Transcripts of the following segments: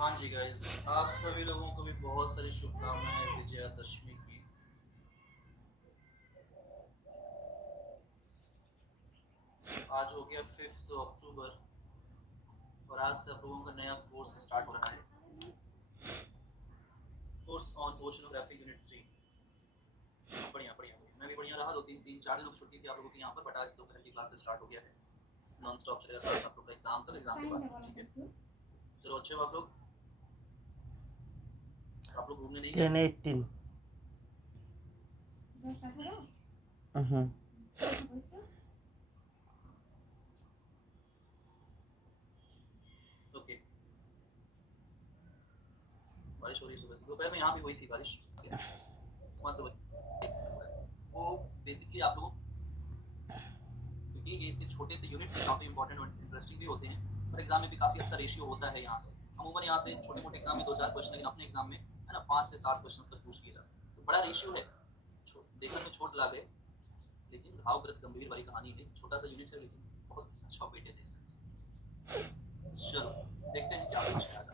हाँ जी गाइस, आप सभी लोगों को भी बहुत सारी शुभकामनाएं विजयादशमी की। आज हो गया 5 अक्टूबर और आज से आप लोगों का नया कोर्स स्टार्ट हो रहा है। Course on oceanography unit 3। बढ़िया बढ़िया बढ़िया, मैं भी बढ़िया रहा। 2 3 4 दिनों की छुट्टी थी आप लोगों की यहाँ पर, बट आज दोपहर की क्लास स्टार्ट हो गया है। नॉन स्टॉप चलेगा क्लास आप लोग का एग्जाम तक, एग्जाम के बाद। ठीक है, चलो अच्छे हो आप लोग। घूमने नहीं गए? 10-18 ओके, बारिश हो रही है सुबह से, दोपहर में यहाँ भी हुई थी बारिश। वहाँ तो वो बेसिकली आप लोगों, क्योंकि ये इसके छोटे से यूनिट काफी इंपॉर्टेंट और इंटरेस्टिंग भी होते हैं और एग्जाम में भी काफी अच्छा रेशियो होता है। यहाँ से अमूमन यहाँ से छोटे मोटे एग्जाम में 2 4 क्वेश्चन, लेकिन अपने एग्जाम में है ना 5 से 7 क्वेश्चन तक पूछ लिए जाते हैं, तो बड़ा रेशियो है। देखने में छोट लगे लेकिन भावग्रस्त गंभीर वाली कहानी है। छोटा सा यूनिट है लेकिन बहुत अच्छा वेटेज है इसका। चलो देखते हैं क्या कुछ है आज।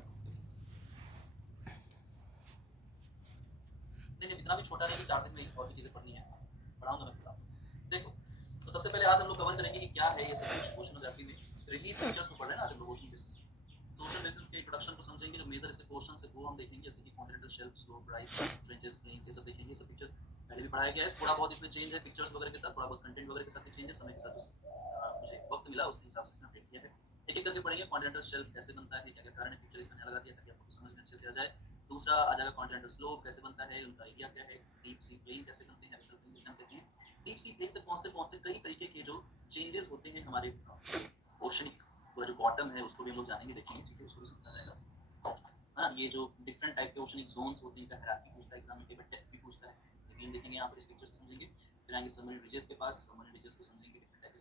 नहीं नहीं, इतना भी छोटा नहीं कि 4 दिन में और भी चीजें पढ़नी है, पढ़ाऊंगा मैं पूरा। देखो, तो सबसे पहले आज हम लोग कवर करेंगे कि क्या है ये सब कुछ ओशनोग्राफी में। रिलीज फीचर्स को पढ़ रहे हैं आज हम लोग ओशन बेसिस। तो ओशन बेसिस के इंट्रोडक्शन को समझेंगे, जो मेजर इसके पोर्शन है वो हम देखेंगे, जैसे कि continental shelf, slope, rise, trenches, plains, ये सब देखेंगे। सब पिक्चर पहले भी पढ़ाया गया है, थोड़ा बहुत इसमें चेंज है पिक्चर्स वगैरह के साथ, थोड़ा बहुत कंटेंट वगैरह के साथ भी चेंज है। समय के साथ मुझे वक्त मिला उसके हिसाब से इसमें अपडेट किया है। एक एक करके पढ़ेंगे। कॉन्टिनेंटल शेल्फ कैसे बनता है, क्या क्या कारण है, पिक्चर इसमें नया लगा दिया ताकि आपको समझ में अच्छे से आ जाए। दूसरा आ जाएगा कॉन्टिनेंटल स्लोप कैसे बनता है, उनका एरिया क्या है। डीप सी प्लेन कैसे बनते हैं, सब चीजें हम देखेंगे। डीप सी प्लेन तक पहुंचते कई तरीके के जो चेंजेस होते हैं हमारे ओशनिक पूरा जो बॉटम है उसको भी हम लोग जानेंगे, देखेंगे। ठीक है, उसको भी समझा जाएगा। हाँ, ये जो डिफरेंट टाइप के ओशनिक जोन्स होते हैं, हायरार्की पूछता है एग्जाम में, टेबल डेप्थ भी पूछता है, ये देखेंगे यहाँ पर इस पिक्चर से समझेंगे। फिर आएंगे सबमरीन रिजेस के पास, सबमरीन रिजेस को समझेंगे, डिफरेंट टाइप के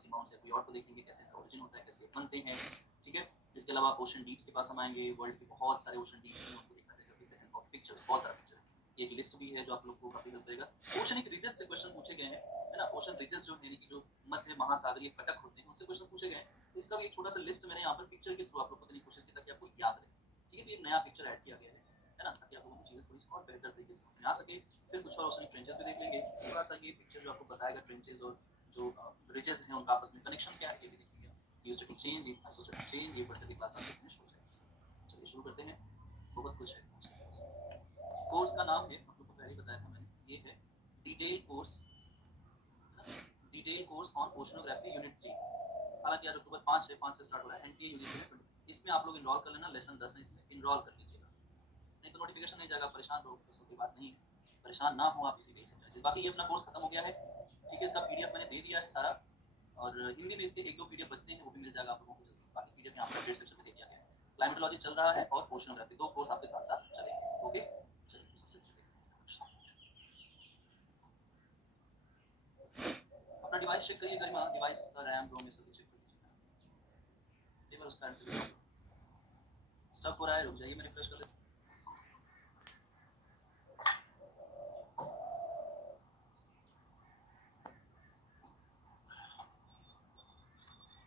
सीमाउंट या कोई और को देखेंगे कैसे इनका ओरिजिन होता है, कैसे बनते हैं। ठीक है, इसके अलावा ओशन डीप्स के पास हम आएंगे। वर्ल्ड के बहुत सारे ओशन डीप्स हैं, उनको देखा जाएगा with the help of pictures, बहुत सारा पिक्चर। ये एक लिस्ट भी है जो आप लोग को काफी हेल्प करेगा। ओशनिक रीजन से क्वेश्चन पूछे गए हैं, है ना। ओशन रीजन जो यानी कि जो मध्य महासागरीय कटक होते हैं उनसे क्वेश्चन पूछे गए हैं। तो इसका भी एक छोटा सा लिस्ट मैंने यहाँ पर पिक्चर के थ्रू आप लोग को देने की कोशिश की ताकि आपको याद रहे। ठीक है, तो एक नया पिक्चर ऐड किया गया है ना, ताकि आप लोगों को चीजें थोड़ी सी और बेहतर तरीके से समझ में आ सके। फिर कुछ और ओशनिक ट्रेंचेस भी देख लेंगे। थोड़ा सा ये पिक्चर जो आपको बताएगा ट्रेंचेस और जो रिजेस हैं उनका आपस में कनेक्शन क्या है ये भी देखेंगे। यूस्टेटिक चेंज, आइसोस्टेटिक चेंज, ये बढ़ते क्लास में फिनिश हो जाएगी। चलिए शुरू करते हैं। बहुत कुछ है। कोर्स का नाम है, आप लोग को पहले बताया था मैंने, ये है detail course, detail course on oceanography unit 3। हालांकि आज अक्टूबर 5 है, 5 से स्टार्ट हो रहा है। एनटीए यूजीसी ने इसमें आप लोग इनरोल कर लेना। लेसन 10 है, इसमें इनरोल कर लीजिएगा, नहीं तो नोटिफिकेशन नहीं जाएगा, परेशान रहो, ऐसा कोई बात नहीं है। परेशान ना हो आप इसी के समझ। बाकी ये अपना कोर्स खत्म हो गया है। ठीक है, इसका पीडीएफ मैंने दे दिया है सारा, और हिंदी में इसके 1 2 पीडीएफ बचते हैं, वो भी मिल जाएगा आप लोगों को जल्दी। बाकी पीडीएफ यहाँ पर अपडेट सेक्शन में दे दिया गया है। क्लाइमेटोलॉजी चल रहा है और ओशनोग्राफी, 2 कोर्स आपके साथ साथ चलेंगे। ओके, चलिए सबसे पहले अपना डिवाइस चेक करिए गरिमा, डिवाइस का रैम रोम ये सब चेक कर लीजिए। कई बार उसका आंसर स्टक हो रहा है, रुक जाइए मैं रिफ्रेश कर लेता हूँ।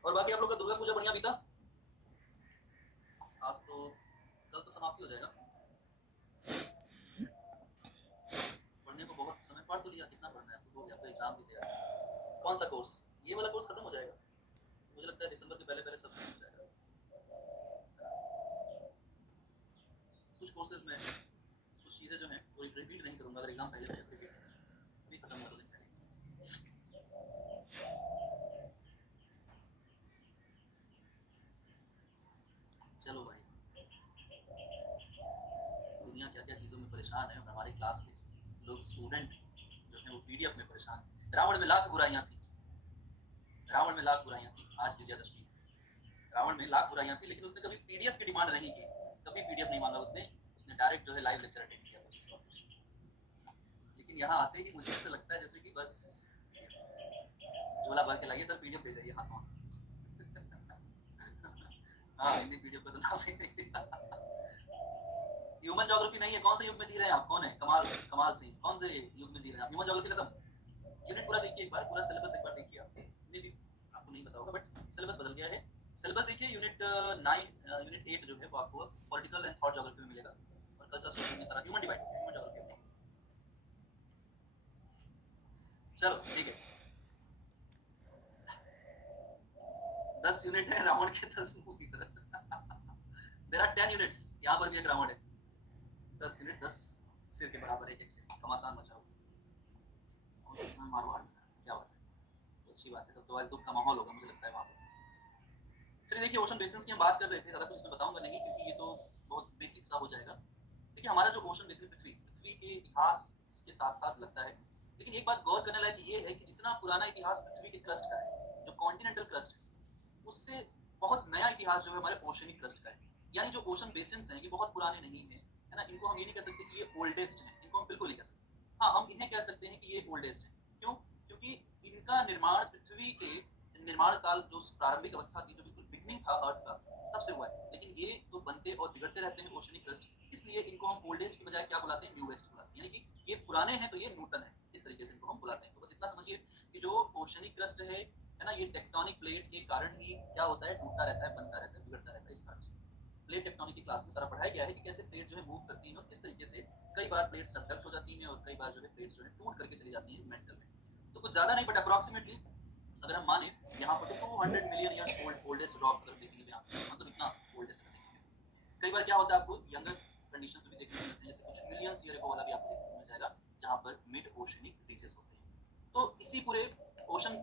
और बाकी आप लोग का दुर्गा पूजा बढ़िया बीता? आज तो कल तो समाप्ति हो जाएगा। पढ़ने को बहुत समय पढ़ तो लिया, कितना पढ़ना है आपको, आपको एग्जाम की तैयारी। कौन सा कोर्स? ये वाला कोर्स खत्म हो जाएगा मुझे लगता है, दिसंबर के पहले पहले सब खत्म हो जाएगा। कुछ कोर्सेज में कुछ चीजें जो हैं वो रिपीट नहीं करूंगा, अगर एग्जाम पहले पहले रिपीट भी खत्म हो तो दिन पहले। चलो भाई, दुनिया क्या क्या चीजों में परेशान है, और हमारे क्लास के लोग स्टूडेंट जो है वो पीडीएफ में परेशान है। रावण में लाख बुराइयां थी, रावण में लाख बुराइयां थी, आज विजयादशमी। रावण में लाख बुराइयां थी, लेकिन उसने कभी पीडीएफ की डिमांड नहीं की, कभी पीडीएफ नहीं मांगा उसने। उसने डायरेक्ट जो है लाइव लेक्चर अटेंड किया बस, और कुछ। लेकिन यहाँ आते ही मुझे ऐसा लगता है जैसे कि बस झोला भर के लाइए सर, पीडीएफ ले जाइए हाथों। हाँ, हिंदी पीडीएफ का तो नाम ही नहीं। ह्यूमन ज्योग्राफी नहीं है, कौन से युग में जी रहे हैं आप? कौन है कमाल, कमाल सिंह? कौन से युग में जी रहे हैं आप? ह्यूमन ज्योग्राफी खत्म। यूनिट पूरा देखिए एक बार, पूरा सिलेबस एक बार देखिए आप। मे भी आपको नहीं पता होगा बट सिलेबस बदल गया है। सिलेबस देखिए यूनिट 9 यूनिट 8 जो है वो आपको पॉलिटिकल एंड थॉट ज्योग्राफी में मिलेगा और कल्चरल स्टडीज में सारा ह्यूमन डिवाइड है, ह्यूमन ज्योग्राफी में। चलो ठीक है, 10 यूनिट है रावण के 10 मुंह की तरह। देयर आर 10 यूनिट्स, यहाँ पर भी एक रावण है। 10 यूनिट 10 सिर के बराबर, एक एक सिर, घमासान मचाओ और इतना मारो हाथ, क्या बात है, तो अच्छी बात है। तब तो आज दुख का माहौल होगा मुझे लगता है वहाँ पर। चलिए देखिए, ओशन बेसिन की हम बात कर रहे थे, ज़्यादा कुछ इसमें बताऊंगा नहीं क्योंकि ये तो बहुत बेसिक सा हो जाएगा। देखिए हमारा जो ओशन बेसिन पृथ्वी पृथ्वी के इतिहास के साथ साथ लगता है, लेकिन एक बात गौर करने लायक ये है कि जितना पुराना इतिहास पृथ्वी के क्रस्ट का है, जो कॉन्टिनेंटल क्रस्ट है, उससे बहुत नया इतिहास जो है हमारे ओशनिक क्रस्ट का है। यानी जो ओशन बेसिन्स हैं ये बहुत पुराने नहीं है, है ना, इनको हम ये नहीं कह सकते कि ये ओल्डेस्ट हैं, इनको हम बिल्कुल नहीं कह सकते। हाँ, हम इन्हें कह सकते हैं कि ये ओल्डेस्ट है। क्यों? क्योंकि इनका निर्माण पृथ्वी के निर्माण काल, जो प्रारंभिक अवस्था थी, जो बिल्कुल बिगनिंग था अर्थ का, तब से हुआ है। लेकिन ये तो बनते और बिगड़ते रहते हैं ओशनिक क्रस्ट, इसलिए इनको हम ओल्डेस्ट की बजाय क्या बुलाते हैं, न्यूएस्ट बुलाते हैं। यानी कि ये पुराने हैं तो ये नूतन है, इस तरीके से इनको हम बुलाते हैं। तो बस इतना समझिए कि जो ओशनिक क्रस्ट है ना, ये टेक्टोनिक प्लेट के कारण ही क्या होता है, टूटता रहता है, बनता रहता है, बिगड़ता रहता है। इस कारण से प्लेट टेक्टोनिक की क्लास में सारा पढ़ाया गया है कि कैसे प्लेट जो है मूव करती है और किस तरीके से कई बार प्लेट सबडक्ट हो जाती है और कई बार जो है प्लेट जो है टूट करके चली जाती है मेंटल में। तो कुछ ज्यादा नहीं, बट अप्रोक्सीमेटली अगर हम माने यहाँ पर तो 200 million years old oldest rock अगर देखेंगे यहाँ, मतलब इतना ओल्डेस्ट अगर देखेंगे। कई बार क्या होता है, आपको यंगर कंडीशन में भी देखने को मिलते हैं, जैसे कुछ मिलियंस ईयर को वाला भी आपको देखने को मिल जाएगा जहाँ पर मिड ओशनिक रीचेस होते हैं। तो इसी पूरे ओशन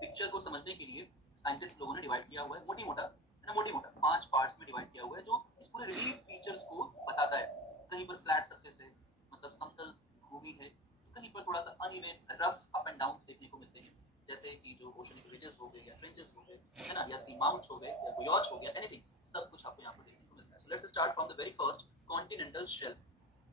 पिक्चर को समझने के लिए साइंटिस्ट लोगों ने डिवाइड किया हुआ है मोटी मोटा, है ना, मोटी मोटा 5 पार्ट्स में डिवाइड किया हुआ है, जो इस पूरे रिलीफ फीचर्स को बताता है। कहीं पर फ्लैट सरफेस है, मतलब समतल भूमि है, तो कहीं पर थोड़ा सा uneven rough up and downs देखने को मिलते हैं, जैसे कि जो ओशनिक रिजेस हो गए या ट्रेंचेस हो गए, है ना, या सी माउंट्स हो गए या गोयॉच हो गया, एनीथिंग, सब कुछ आपको यहाँ पर देखने को मिलता है। So let's start from the very first, continental shelf.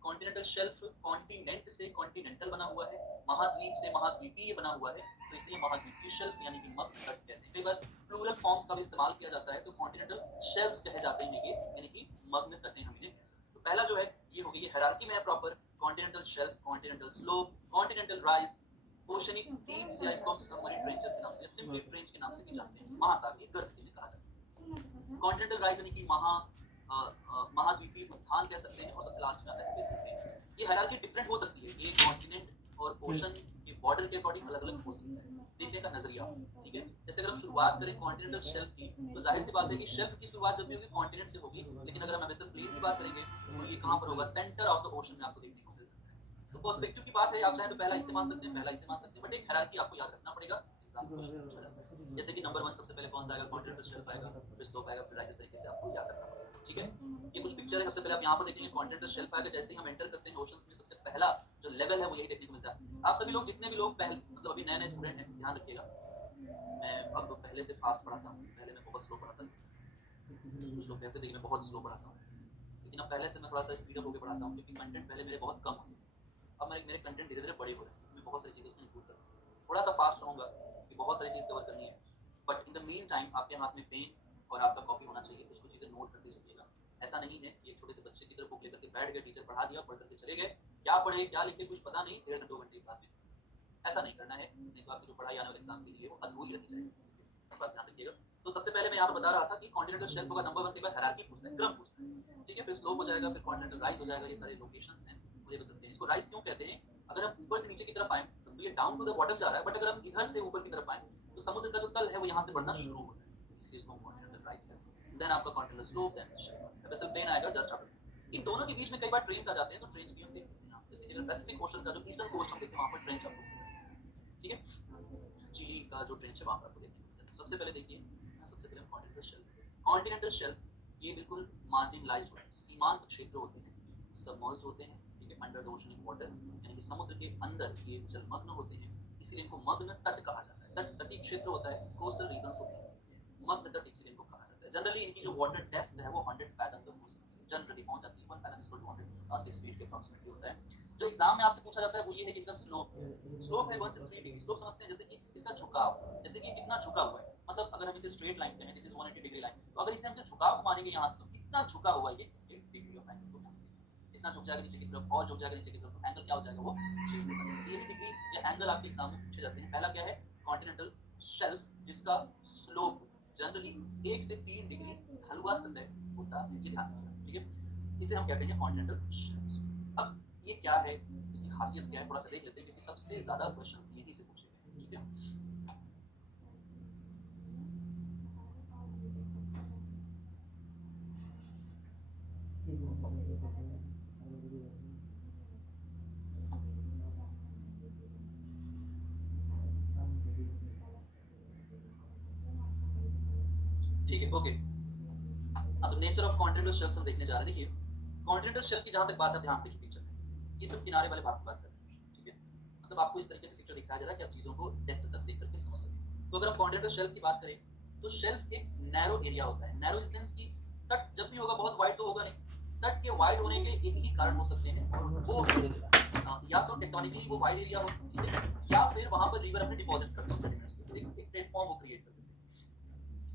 Continental shelf continent से कॉन्टिनेंटल बना हुआ है, महाद्वीप से महाद्वीपीय बना हुआ है, तो इसलिए महाद्वीपीय शेल्फ यानी कि मग्न तट कहते हैं। कई बार प्लूरल फॉर्म्स का भी इस्तेमाल किया जाता है, तो कॉन्टिनेंटल शेल्फ्स कहे जाते हैं ये, यानी कि मग्न तटें हम इन्हें कह सकते हैं। तो पहला जो है ये हो गई, ये हायरार्की में है proper, continental shelf, continental slope, continental rise, oceanic deeps या इसको हम सबमरीन ट्रेंचेस के नाम से या सिंपली ट्रेंच के नाम से भी जानते हैं, महासागरीय गर्त जिन्हें कहा जाता है। कॉन्टिनेंटल राइज यानी कि महाद्वीपीय उत्थान कह सकते हैं, और सबसे लास्ट में आता है बेसिन प्लेन। ये हायरार्की डिफरेंट हो सकती है, ये कॉन्टिनेंट और ओशन के बॉर्डर के अकॉर्डिंग अलग अलग हो सकता है, देखने का नजरिया, ठीक है। जैसे अगर हम शुरुआत करें कॉन्टिनेंटल शेल्फ की, तो जाहिर सी बात है कि शेल्फ की शुरुआत जब भी होगी कॉन्टिनेंट से होगी, लेकिन अगर हम बेसिन प्लेन की बात करेंगे तो ये कहाँ पर होगा, सेंटर ऑफ द ओशन में आपको देखने को मिल सकता है। तो पर्सपेक्टिव की बात है, आप चाहे तो पहला इसे मान सकते हैं, पहला इसे मान सकते हैं, बट एक हायरार्की आपको याद रखना पड़ेगा, एग्जाम में क्वेश्चन पूछा जाता है। जैसे कि नंबर 1 सबसे पहले कौन सा आएगा, कॉन्टिनेंटल शेल्फ आएगा, फिर स्लोप आएगा, फिर राइज, इस तरीके से आपको याद रखना पड़ेगा, ठीक है। ये कुछ पिक्चर है, सबसे पहले आप यहाँ पर देखेंगे कॉन्टिनेंटल शेल्फ आएगा, जैसे ही हम एंटर करते हैं ओशंस में, सबसे पहला जो लेवल है वो यही देखने को मिलता है। आप सभी लोग, जितने भी लोग पहले मतलब अभी नए नए स्टूडेंट हैं, ध्यान रखिएगा, मैं अब पहले से फास्ट पढ़ाता हूँ, पहले मैं बहुत स्लो पढ़ाता था, कुछ लोग कहते थे कि मैं बहुत स्लो पढ़ाता हूँ, लेकिन अब पहले से मैं थोड़ा सा स्पीड अप होकर पढ़ाता हूँ, क्योंकि कंटेंट पहले मेरे बहुत कम होते, अब मेरे कंटेंट धीरे धीरे बड़े हो रहे हैं, मैं बहुत सारी चीज़ें उसमें इंक्लूड कर रहा हूँ, थोड़ा सा फास्ट रहूँगा कि बहुत सारी चीज़ कवर करनी है, but in the mean time आपके हाथ में पेन और आपका कॉपी होना चाहिए, कुछ कुछ चीज़ें नोट करते चलिएगा। ऐसा नहीं है कि एक छोटे से बच्चे की तरफ बुक लेकर के बैठ गए, टीचर पढ़ा दिया, पढ़ करके चले गए, क्या पढ़े क्या लिखे कुछ पता नहीं, 1.5 घंटे 2 घंटे क्लास में, ऐसा नहीं करना है, नहीं तो आपकी जो पढ़ाई आने वाले एग्जाम के लिए वो अधूरी रह जाएगी, इस बात ध्यान रखिएगा। तो सबसे पहले मैं यहाँ पर बता रहा था कि कॉन्टिनेंटल शेल्फ होगा नंबर 1 के बाद हायरार्की पूछता है, क्रम पूछता है, ठीक है, फिर स्लोप हो जाएगा, फिर कॉन्टिनेंटल राइज हो जाएगा, ये सारे लोकेशंस हैं, मुझे बता सकते हैं इसको राइज क्यों कहते हैं। अगर हम ऊपर से नीचे की तरफ आए तो ये डाउन टू द बॉटम जा रहा है, बट अगर हम इधर से ऊपर की तरफ आए तो समुद्र का जो तल है वो यहाँ से बढ़ना शुरू होता है, इसलिए इसको कॉन्टिनेंटल राइज कहते हैं। देन आपका continental slope, then shelf, abyssal plain आएगा जस्ट आफ्टर। इन दोनों के बीच में कई बार ट्रेन्स आ जाते हैं, तो ट्रेन्स भी हम देख लेते हैं, जैसे कि पैसिफिक ओशन का जो ईस्टर्न कोस्ट हम देखें वहाँ पर ट्रेंच आपको मिलेगा, ठीक है। चिली का जो ट्रेंच है वहाँ पर आपको देखने को मिलेगा। सबसे पहले देखिए, सबसे पहले कॉन्टिनेंटल शेल्फ ये बिल्कुल मार्जिनलाइज्ड होता है, सीमांत क्षेत्र होते हैं, सबमर्ज्ड होते हैं, ठीक है, अंडर द ओशनिक वाटर, यानी कि समुद्र के अंदर ये जलमग्न होते हैं, इसीलिए इनको मग्न तट कहा जाता है। तट तटीय क्षेत्र होता है, कोस्टल रीजन्स होते हैं, मग्न तट इसीलिए इनको कहा जाता है। जनरली इनकी जो वाटर डेप्थ है वो 100 फैथम तक हो सकती है, जनरली पहुंच जाती है, 1 फैथम इक्वल टू 106 फीट के अप्रॉक्सीमेटली होता है। जो एग्जाम में आपसे पूछा जाता है वो ये है कि इसका स्लोप है 1 से 3 डिग्री। स्लोप समझते हैं जैसे कि इसका झुकाव, जैसे कि कितना झुका हुआ है, मतलब अगर हम इसे स्ट्रेट लाइन कहें, दिस इज 180 डिग्री लाइन, तो अगर इसे हम झुकाव को मानेंगे यहाँ से, तो कितना झुका हुआ है ये, इसके डिग्री ऑफ एंगल को ध्यान रखिए, जितना झुक जाएगा नीचे की तरफ और झुक जाएगा नीचे की तरफ, तो एंगल क्या हो जाएगा, वो चेंज होता जाएगा। ये डिग्री या एंगल आपके एग्जाम में पूछे जाते हैं। पहला क्या है, कॉन्टिनेंटल शेल्फ जिसका स्लोप जनरली 1 से 3 डिग्री ढलुआ सतह होता है, ये ध्यान रखना, ठीक है। इसे हम कहते हैं कॉन्टिनेंटल शेल्फ्स। अब ये क्या है, इसकी खासियत क्या है, थोड़ा सा देख लेते हैं, क्योंकि सबसे ज्यादा क्वेश्चंस यही से पूछे गए, ठीक है। ठीक है, ओके। हाँ, तो नेचर ऑफ कॉन्टिनेंटल शेल्फ्स हम देखने जा रहे हैं। देखिए, कॉन्टिनेंटल शेल्फ की जहां तक बात है, ध्यान से देखिए पिक्चर में, ये सब किनारे वाले भाग की बात कर रहे हैं, ठीक है। मतलब आपको इस तरीके से पिक्चर दिखाया जा रहा है कि आप चीजों को डेप्थ तक देख करके समझ सकें। तो अगर हम कॉन्टिनेंटल शेल्फ की बात करें, तो शेल्फ एक नैरो एरिया होता है। नैरो इन सेंस की तट जब भी होगा बहुत वाइड तो होगा नहीं, तट के वाइड होने के एक ही कारण हो सकते हैं, और वो या तो टेक्टोनिकली वो वाइड एरिया हो, ठीक है, या फिर वहां पर रिवर अपने डिपॉजिट करते हो सेडिमेंट्स के, एक प्लेटफॉर्म वो क्रिएट करते हैं,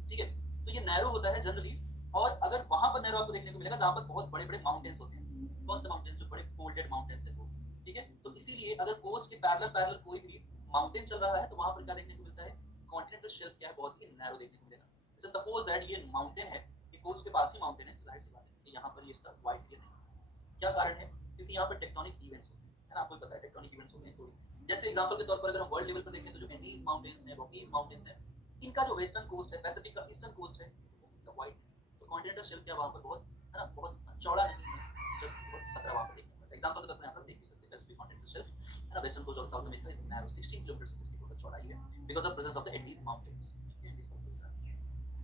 ठीक है। तो ये नैरो होता है जनरली, और अगर वहां पर नैरो आपको देखने को मिलेगा जहां पर बहुत बड़े बड़े माउंटेन्स होते हैं। कौन से माउंटेन्स? जो बड़े फोल्डेड माउंटेन्स है वो, ठीक है। तो इसीलिए अगर कोस्ट के पैरेलल पैरेलल कोई भी माउंटेन चल रहा है, तो वहां पर क्या देखने को मिलता है, कॉन्टिनेंटल शेल्फ क्या है, बहुत ही नैरो देखने को मिलेगा। जैसे सपोज दैट ये माउंटेन है, ये कोस्ट के पास ही माउंटेन है, तो जाहिर सी बात है कि यहाँ पर ये इसका वाइड एरिया नहीं। क्या कारण है? क्योंकि यहाँ पर टेक्टोनिक इवेंट्स होते हैं, है ना, आपको पता है टेक्टोनिक इवेंट्स होते हैं। तो जैसे एग्जांपल के तौर पर अगर हम वर्ल्ड लेवल पर देखें, तो जो एंडीज माउंटेन्स हैं, रॉकीज माउंटेन्स हैं, इनका जो वेस्टर्न कोस्ट है, पैसिफिक का ईस्टर्न कोस्ट है, वो वाइड है। तो कॉन्टिनेंटल शेल्फ क्या वहां पर बहुत, है ना, बहुत चौड़ा नहीं है, जबकि बहुत सकरा वहां पर देखने को मिलता है। एग्जांपल के तौर पर यहाँ पर देख सकते हैं पैसिफिक कॉन्टिनेंटल शेल्फ, है ना, western coast of South America is narrow 16 kilometer से उसकी टोटल चौड़ाई है, because of presence of the Andes mountains.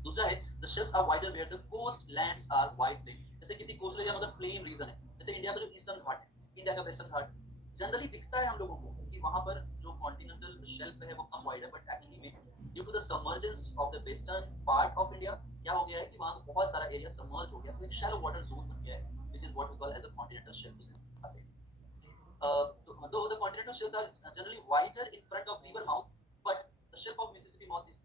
दूसरा है the shelves are wider where the coast lands are wide plain. जैसे किसी कोस्टल एरिया में अगर प्लेन रीजन है, जैसे इंडिया का जो ईस्टर्न घाट है, इंडिया का वेस्टर्न घाट, जनरली दिखता है हम लोगों को कि वहां पर जो कॉन्टिनेंटल शेल्फ है वो कम वाइड है, बट एक्चुअली में due to the submergence of the western part of India क्या हो गया है कि वहां बहुत सारा एरिया सबमर्ज हो गया, तो एक शैलो वाटर जोन बन गया है, which is what we call as a continental shelf उसे कहते हैं। Though the continental shelves are generally wider in front of river mouth, but the shelf of Mississippi mouth is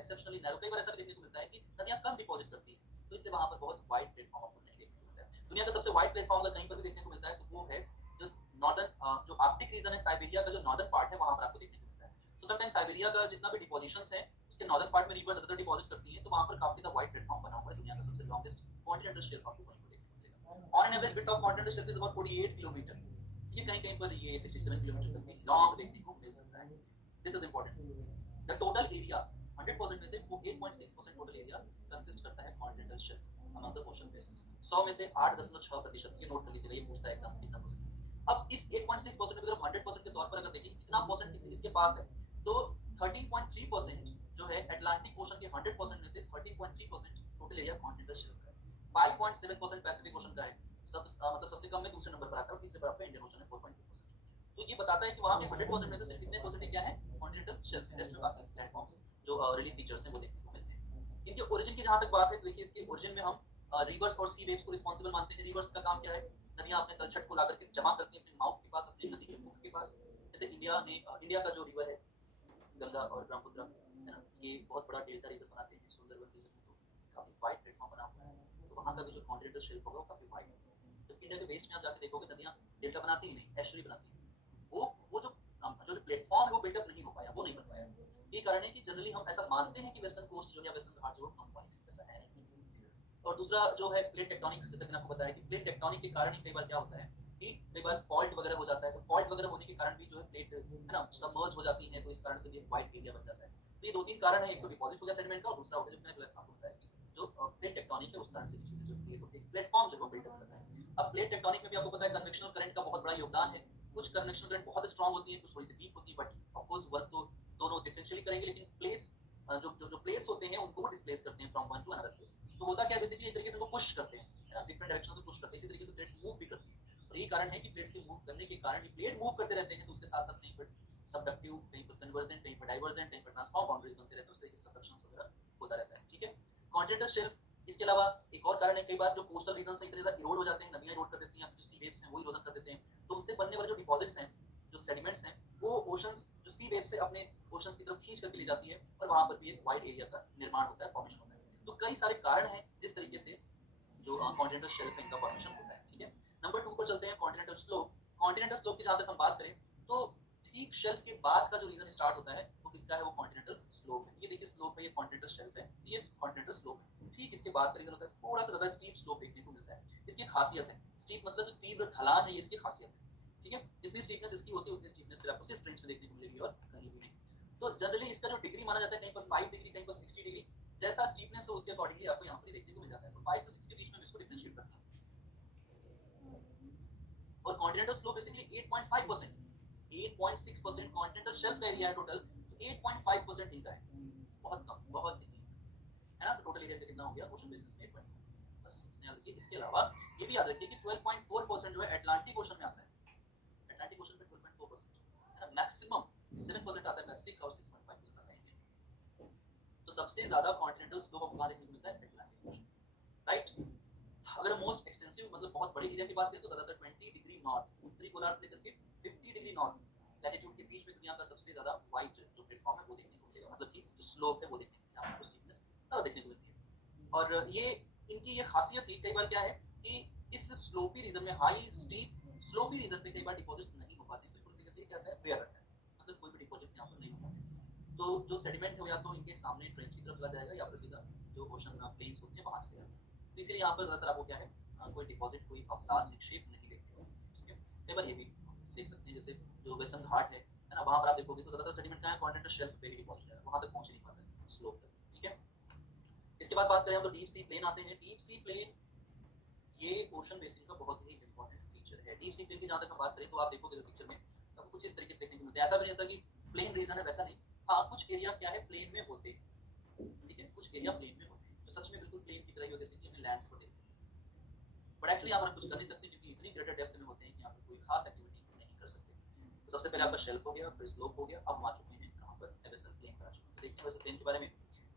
exceptionally narrow. कई बार ऐसा भी देखने को मिलता है कि नदियां कम डिपॉजिट करती है, तो इसलिए वहां पर बहुत वाइड प्लेटफॉर्म आपको नहीं देखने को मिलता है। दुनिया का सबसे वाइड प्लेटफॉर्म अगर कहीं पर भी देखने को मिलता है, तो वो है जो नॉर्दर्न, जो आर्कटिक रीजन है, साइबेरिया का जो नॉर्दर्न पार्ट है, वहां पर आपको देखने को मिलता है। तो समटाइम्स साइबेरिया का जितना भी डिपोजिशन है, उसके नॉर्दर्न पार्ट में रिवर्स अगर डिपॉजिट करती है, तो वहां पर काफी वाइड प्लेटफॉर्म बना हुआ है। दुनिया का सबसे लॉन्गेस्ट कॉन्टिनेंटल शेल्फ आपको वहीं पर देखने को मिलेगा। On an average bit of continental shelf is about 48 kilometre. ये कहीं कहीं पर ये 67 किलोमीटर तक भी लॉन्ग देखने को मिल सकता है। This is important. The total area 100% में से 8.6% टोटल एरिया कंसिस्ट करता है continental shelf among the ocean basins. 100 में से 8.6%, ये नोट कर लीजिएगा, ये पूछता है एग्जाम कितना परसेंट। अब इस 8.6% में अगर 100% के तौर पर अगर देखें कितना परसेंट इसके पास है, तो 13.3% जो है अटलांटिक ओशन के 100% में से 13.3% टोटल एरिया कॉन्टिनेंटल शेल्फ का है। 5.7% पैसिफिक ओशन का है, मतलब सबसे कम में दूसरे नंबर पर आता है, और तीसरे पर आपका इंडियन ओशन है 4.2%। तो ये बताता है कि वहां के 100% में से सिर्फ कितने परसेंट क्या है कॉन्टिनेंटल शेल्फ, रेस्ट में बाकी प्लेटफॉर्म्स जो रिलीफ फीचर्स हैं वो देखने को मिलते हैं। इनके ओरिजिन की जहां तक बात है, तो देखिए इसके ओरिजिन में हम रिवर्स और सी वेव्स को रिस्पांसिबल मानते हैं। रिवर्स का काम क्या है, नदियां अपने तलछट को लाकर के जमा करती हैं अपने माउथ के पास, अपने नदी के मुख के पास। जैसे इंडिया का जो रिवर है गंगा और ब्रह्मपुत्र, है ना, ये बहुत बड़ा डेल्टा रीजन बनाते हैं सुंदरबन रीजन में, तो काफी वाइड प्लेटफॉर्म बना हुआ है। तो वहां का भी जो कॉन्टिनेंटल शेल्फ होगा वो काफी वाइड है। जबकि इंडिया के वेस्ट में आप जाके देखोगे नदियां डेल्टा बनाती ही नहीं, एस्चुरी बनाती है। वो जो प्लेटफॉर्म है वो बिल्डअप नहीं हो पाया, वो नहीं बन पाया। ये कारण है कि जनरली हम ऐसा मानते हैं कि वेस्टर्न कोस्ट जो है, वेस्टर्न घाट जो कम वाइड है, ऐसा है नहीं। और दूसरा जो है प्लेट टेक्टोनिक, जैसे मैंने आपको बताया कि प्लेट टेक्टोनिक के कारण ही कई बार क्या होता है कि कई बार फॉल्ट वगैरह हो जाता है, तो फॉल्ट वगैरह होने के कारण भी जो है प्लेट, है ना, सबमर्ज हो जाती है, तो इस कारण से भी वाइड एरिया बन जाता है। तो ये दो तीन कारण है, एक तो डिपॉजिट हो गया सेडिमेंट का, और दूसरा हो गया जो मैंने आपको बताया कि जो प्लेट टेक्टोनिक है उस कारण से भी चीजें जो क्रिएट होती है, प्लेटफॉर्म जो बिल्डअप करता है। अब प्लेट टेक्टोनिक में भी आपको पता है कन्वेक्शनल करंट का बहुत बड़ा योगदान है। कुछ कन्वेक्शनल करंट बहुत स्ट्रांग होती है, कुछ थोड़ी सी वीक होती है, बट ऑफ कोर्स वर्क तो दोनों डिफरेंशियली करेंगे, लेकिन प्लेस जो प्लेट्स होते हैं उनको डिस्प्लेस करते हैं from one two another place. तो होता क्या है बेसिकली, एक तरीके से वो पुश करते हैं, है ना, डिफरेंट डायरेक्शन में पुश करते हैं। इसी तरीके से प्लेट्स मूव भी करती है, और यही कारण है कि प्लेट्स के मूव करने के कारण प्लेट मूव करते रहते हैं, तो उसके साथ साथ कहीं पर सबडक्टिव, कहीं पर कन्वर्जेंट, कहीं पर डाइवर्जेंट, कहीं पर ट्रांसफॉर्म बाउंड्रीज बनते रहते हैं, उससे सबडक्शंस वगैरह होता रहता है, ठीक है। कॉन्टिनेंटल शेल्फ इसके अलावा एक और कारण है, कई बार जो कोस्टल रीजन से इधर इरोड हो जाते हैं, नदियां इरोड कर देती हैं, जो सी वेव्स हैं वो इरोजन कर देते हैं, तो उनसे बनने वाले जो डिपॉजिट्स हैं, जो सेडिमेंट्स हैं, वो ओशंस जो सी वेव से अपने ओशंस की तरफ खींच करके ले जाती है, और वहां पर भी एक वाइड एरिया का निर्माण होता है, फॉर्मेशन होता है। तो कई सारे कारण हैं जिस तरीके से जो कॉन्टिनेंटल शेल्फ है इनका फॉर्मेशन होता है, ठीक है। नंबर 2 पर चलते हैं, कॉन्टिनेंटल स्लोप। कॉन्टिनेंटल स्लोप की जहां तक हम बात करें, तो ठीक शेल्फ के बाद का जो रीजन स्टार्ट होता है वो किसका है वो कॉन्टिनेंटल स्लोप है। ये देखिए स्लोप है, ये कॉन्टिनेंटल शेल्फ है, ये कॉन्टिनेंटल स्लोप है। ठीक इसके बाद का रीजन होता है थोड़ा सा ज्यादा स्टीप स्लोप देखने को मिलता है। इसकी खासियत है, स्टीप मतलब जो तीव्र ढलान है, ये इसकी खासियत है। ठीक है, जितनी स्टीपनेस इसकी होती है उतनी स्टीपनेस फिर आपको सिर्फ फ्रेंच में देखने को मिलेगी और कहीं भी नहीं। तो जनरली इसका जो डिग्री माना जाता है, कहीं पर 5 डिग्री, कहीं पर 60 डिग्री, जैसा स्टीपनेस हो उसके अकॉर्डिंगली आपको यहाँ पर देखने को मिल जाता है। तो 5 से 6 के बीच में इसको डिफरेंशिएट करते हैं। और continental slope basically 8.5%, 8.6% continental shelf का एरिया है टोटल, तो 8.5% इनका है, बहुत कम, बहुत नहीं है ना। तो टोटल एरिया कितना हो गया ओशन बेसिस में 8.5, बस इतना याद रखिए। इसके अलावा ये भी याद रखिए कि 12.4% जो है अटलांटिक ओशन में आता है, अटलांटिक ओशन में 12.4% है ना। मैक्सिमम 7% आता है पैसिफिक का और 6.5% आता है इंडियन। तो सबसे ज्यादा कॉन्टिनेंटल स्लोप आपको कहां देखने को मिलता है, अटलांटिक ओशन, राइट। अगर मोस्ट एक्सटेंसिव मतलब बहुत बड़े एरिया की बात करें तो ज्यादातर 20 डिग्री नॉर्थ उत्तरी गोलार्ध से लेकर के 50 डिग्री नॉर्थ लैटिट्यूड के बीच में दुनिया का सबसे ज्यादा वाइड जो प्लेटफॉर्म है वो देखने को मिलेगा, मतलब कि जो स्लोप है वो देखने को मिलेगा, आपको स्टीपनेस ज्यादा देखने को मिलती है। और ये इनकी ये खासियत थी, कई बार क्या है कि इस स्लोपी रीजन में, हाई स्टीप स्लोपी रीजन पे कई बार डिपॉजिट्स नहीं हो पाते, तो इस वजह से क्या होता है, रेयर रहता है, मतलब कोई भी डिपॉजिट्स यहाँ पर नहीं हो पाते। तो जो सेडिमेंट है या तो इनके सामने ट्रेंच की तरफ चला जाएगा या फिर सीधा जो ओशन प्लेन्स होते हैं वहां चले जाएगा। तो इसीलिए यहाँ पर ज्यादातर आपको क्या है, कोई डिपॉजिट, कोई अवसाद निक्षेप नहीं देखते हो। ठीक है, कई बार ये भी देख सकते हैं, जैसे जो वेस्टर्न घाट है ना, वहां पर आप देखोगे तो ज्यादातर सेडिमेंट क्या है, कॉन्टिनेंटल शेल्फ पे ही डिपॉजिट है, वहां तक पहुंच नहीं पाता स्लोप तक। ठीक है, इसके बाद बात करें हम तो डीप सी प्लेन आते हैं। डीप सी प्लेन ये ओशन बेसिन का बहुत ही इंपॉर्टेंट फीचर है। डीप सी प्लेन की जहां तक हम बात करें तो आप देखोगे पिक्चर में आपको कुछ इस तरीके से देखने को मिलता है, ऐसा भी नहीं ऐसा कि प्लेन रीजन है वैसा नहीं, हाँ कुछ एरिया क्या है प्लेन में होते हैं। ठीक है, कुछ एरिया प्लेन में होते हैं, तो सच में बिल्कुल प्लेन की तरह ही हो जैसे कि हमें लैंड को देखते हैं, बट एक्चुअली यहाँ पर कुछ कर नहीं सकते क्योंकि इतनी ग्रेटर डेप्थ में होते हैं कि यहाँ पर कोई खास एक्टिविटी नहीं कर सकते। तो सबसे पहले आपका शेल्फ हो गया, फिर स्लोप हो गया, अब हम आ चुके हैं कहाँ पर, एबेसल प्लेन पर आ चुके हैं। तो देखते हैं एबेसल प्लेन के बारे में।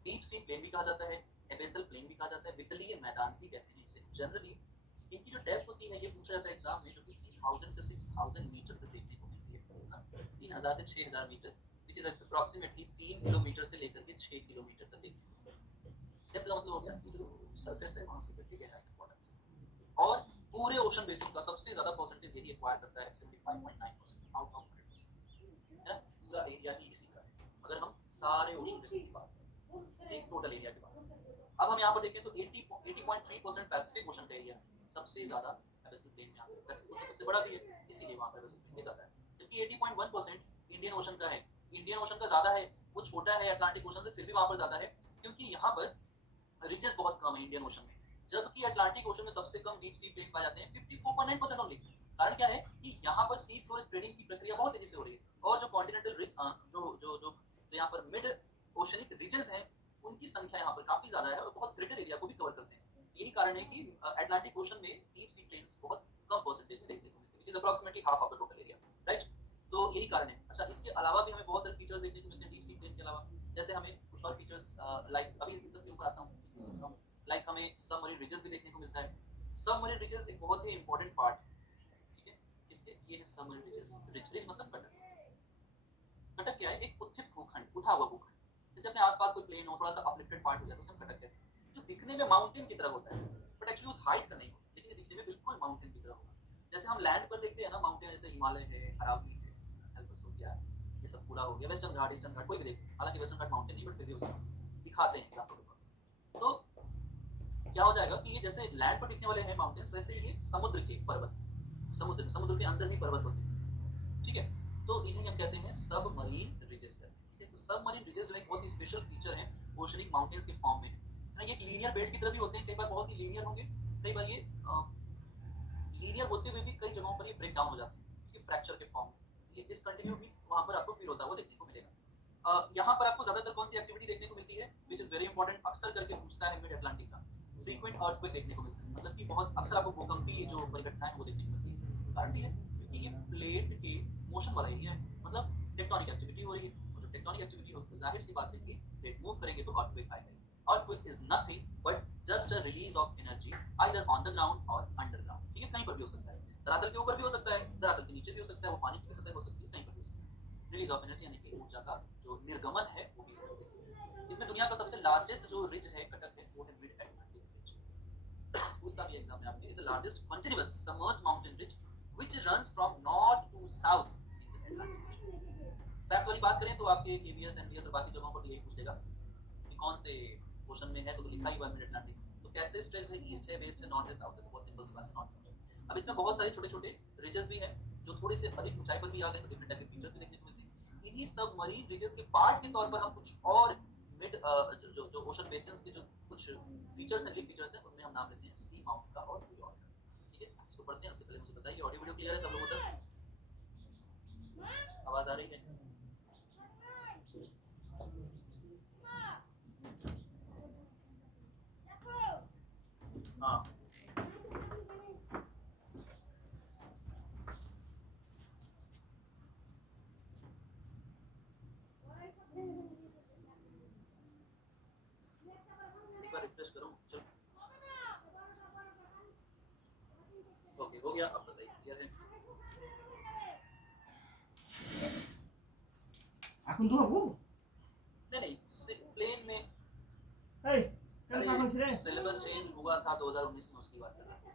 डीप सी प्लेन भी कहा जाता है, एबेसल प्लेन भी कहा जाता है, वितलीय मैदान भी कहते हैं इसे। जनरली इनकी जो डेप्थ होती है ये पूछा जाता है एग्जाम में, जो कि 3000 से 6000 मीटर तक देखने को मिलती है, 3000 से 6000 meter, which is approximately 3 kilometer से लेकर के 6 किलोमीटर तक देखने को मिलती है। डेप्थ का मतलब हो गया कि जो सरफेस है वहां से लेकर के गहराई तक वाटर की। और पूरे ओशन बेसिन का सबसे ज्यादा परसेंटेज यही एक्वायर करता है, 75.9% आउट ऑफ 100%, है ना। पूरा एरिया ही इसी का है अगर हम सारे ओशन बेसिन की बात करें, एक टोटल एरिया की बात करें। अब हम यहाँ पर देखें तो 80.3% पैसिफिक ओशन का एरिया सबसे ज्यादा एबेसल प्लेन में आता है। पैसिफिक ओशन सबसे बड़ा भी है इसीलिए वहां पर एबेसल प्लेन भी ज्यादा है, जबकि 80.1% इंडियन ओशन का है। इंडियन ओशन का ज्यादा है, वो छोटा है अटलांटिक ओशन से, फिर भी वहां पर ज्यादा है क्योंकि यहाँ पर रिचेस बहुत कम है इंडियन ओशन में, जबकि अटलांटिक ओशन में सबसे कम डीप सी प्लेन पाए जाते हैं, 54.9% ओनली। कारण क्या है कि यहाँ पर सी फ्लोर स्प्रेडिंग की प्रक्रिया बहुत तेजी से हो रही है, और जो कॉन्टिनेंटल रिज जो यहाँ पर मिड ओशनिक रिजेस हैं उनकी संख्या यहाँ पर काफी ज्यादा है और बहुत ग्रेटर एरिया को भी कवर करते हैं। यही कारण है कि अटलांटिक ओशन में डीप सी प्लेन्स बहुत कम परसेंटेज में देखने को मिलते हैं, विच is approximately half of the total area, right. तो यही कारण है। अच्छा, इसके अलावा भी हमें बहुत सारे फीचर्स देखने को मिलते हैं डीप सी प्लेन के अलावा, जैसे हमें कुछ और फीचर्स लाइक अभी इन सब के ऊपर आता हूँ, लाइक हमें सबमरीन रिजेस भी देखने को मिलता है। सबमरीन रिजेस एक बहुत ही इंपॉर्टेंट पार्ट है, ठीक है, किसके, ये है सबमरीन रिजेस। रिज मतलब कटक। कटक क्या है, एक उत्थित भूखंड, उठा हुआ भूखंड, जैसे अपने आसपास कोई प्लेन हो, थोड़ा सा अपलिफ्टेड पार्ट हो जाए तो उसे हम कटक कहते हैं, जो दिखने में माउंटेन की तरह होता है बट एक्चुअली उस हाइट का नहीं होता, लेकिन ये दिखने में बिल्कुल माउंटेन की तरह होगा। जैसे हम लैंड पर देखते हैं ना माउंटेन, जैसे हिमालय है, अरावली है, एल्ब्रस हो गया, ये सब पूरा हो गया, वेस्टर्न घाट, ईस्टर्न घाट, कोई भी देखो, हालांकि वेस्टर्न घाट माउंटेन नहीं बट फिर भी उसे दिखाते हैं एग्जाम्पल के तौर। तो क्या हो जाएगा कि ये जैसे लैंड पर दिखने वाले हैं माउंटेन्स, वैसे ये समुद्र के पर्वत, समुद्र के अंदर भी पर्वत होते हैं, ठीक है। तो इन्हें हम कहते हैं सबमरीन रिजेस कहते हैं, ठीक है। तो सबमरीन रिजेस जो एक बहुत ही स्पेशल फीचर है ओशनिक माउंटेन्स के फॉर्म में, है ना। ये एक लीनियर बेल्ट की तरह भी होते हैं, कई बार बहुत ही लीनियर होंगे, कई बार ये लीनियर होते हुए भी कई जगहों पर ये ब्रेक डाउन हो जाते हैं, ठीक है, फ्रैक्चर के फॉर्म में। ये डिसकंटिन्यू भी वहां पर आपको फील होता है, वो देखने को मिलेगा। यहाँ पर आपको ज्यादातर कौन सी एक्टिविटी देखने को मिलती है, विच इज वेरी इंपॉर्टेंट, अक्सर करके पूछता है मिड अटलांटिक का, फ्रीक्वेंट अर्थक्वेक देखने को मिलता है, मतलब कि बहुत अक्सर आपको भूकंपीय जो परिघटनाएं वो देखने को मिलती है। कारण है क्योंकि ये प्लेट के मोशन वाला एरिया है, मतलब टेक्टोनिक एक्टिविटी हो रही है, और जब टेक्टोनिक एक्टिविटी होगी तो जाहिर सी बात है कि प्लेट मूव करेंगे तो अर्थक्वेक आएगा। earthquake is nothing but just a release of energy either on the ground or underground, ठीक है, कहीं पर भी हो सकता है, धरातल के ऊपर भी हो सकता है, धरातल के नीचे भी हो सकता है, वो पानी की भी सतह हो सकती है, कहीं पर भी हो सकता है। रिलीज ऑफ एनर्जी यानी कि ऊर्जा का जो निर्गमन है वो भी इसमें हो सकता है। इसमें दुनिया का सबसे लार्जेस्ट जो रिज है, कटक है, वो है मिड अटलांटिक रिज। उसका भी एग्जाम है आपके, is the largest continuous submerged mountain ridge which runs from north to south in the Atlantic Ocean. Fact वाली बात करें तो आपके केवीएस एनवीएस और बाकी जगहों पर तो यही पूछ लेगा कि कौन से क्वेश्चन में है, तो लिखा ही हुआ मिड अटलांटिक। तो कैसे स्ट्रेच है, ईस्ट है, वेस्ट है, नॉर्थ है, साउथ है, तो बहुत सिंपल सी बात है, नॉर्थ साउथ। अब इसमें बहुत सारे छोटे छोटे रिजेस भी हैं जो थोड़े से अधिक ऊंचाई पर भी आ गए, तो डिफरेंट टाइप के फीचर्स भी देखने को मिलते हैं। इन्हीं सब मरीन रिजेस के पार्ट के तौर पर हम कुछ और मिड जो ओशन बेसिन्स के जो कुछ फीचर्स हैं, बिग फीचर्स हैं, उनमें हम नाम लेते हैं सी माउंट का और न्यूयॉर्क का। ठीक है, इसको पढ़ते हैं। उससे पहले मुझे बताइए ऑडियो वीडियो क्लियर है सब लोगों तक? आवाज आ रही है? हाँ, एक बार रिफ्रेश करूं, चलो। ओके, हो गया। अब बताइए क्लियर है? এখন তো হবো नहीं प्लेन में এই কেন পাগল ছিলে सिलेबस चेंज हुआ था 2019 में, उसकी बात कर रहा हूं।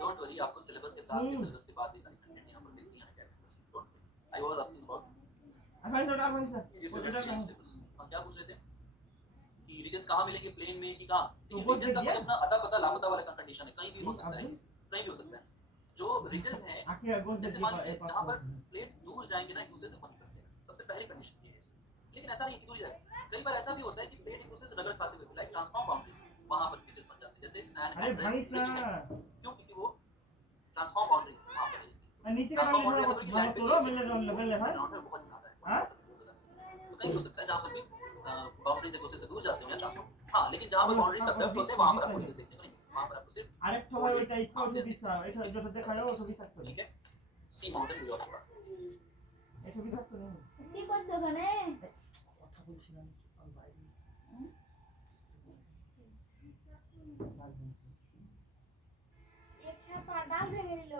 डोंट वरी, आपको सिलेबस के साथ भी सिलेबस के बाद भी सारी कंटेंट यहां पर मिलती हैं academic. Don't worry, I was asking for এখন তো ডাল হইছে ये सिलेबस। हम क्या पूछ रहे थे कि रिजेस कहां मिलेंगे, प्लेन में कि कहां? तो रिजेस का कोई अपना अता पता लापता वाला कंडीशन है, कहीं भी हो सकता है, कहीं भी हो सकता है। जो रिजेस हैं, जैसे मान लीजिए जहां पर प्लेट दूर जाएंगे ना एक दूसरे से बंद करते हैं, सबसे पहली कंडीशन ये है। लेकिन ऐसा नहीं कि दूर जाए, कई बार ऐसा भी होता है कि प्लेट एक दूसरे से रगड़ खाते हुए, लाइक ट्रांसफॉर्म बाउंड्रीज, वहां पर रिजेस बन जाते हैं, जैसे सैन एंड्रेस ब्रिज में। क्यों? क्योंकि वो ट्रांसफॉर्म बाउंड्री वहां पर है। नीचे का ट्रांसफॉर्म बाउंड्री ऐसा कि लैंड पे तो मिले लेवल है बहुत ज्यादा है, हां, तो कहीं हो सकता है जहां पर भी बाउंड्रीज एक दूसरे से दूर जाते हो या ट्रांसफॉर्म। हां, लेकिन जहां पर बाउंड्री सब्डक्ट होते हैं वहां पर आपको रिजेस देखने को नहीं, वहां पर आपको सिर्फ আরেকটা ভাই ওইটা ইকুয়াল টু দিছা এটা যেটা দেখায় ওটা বিচার করে। ठीक है, सी माउंटेन न्यूयॉर्क का এটা বিচার করে কি করছো ওখানে? কথা বলছিলাম আমি বাইরে এক খেপা ডাল ভেঙে নিল।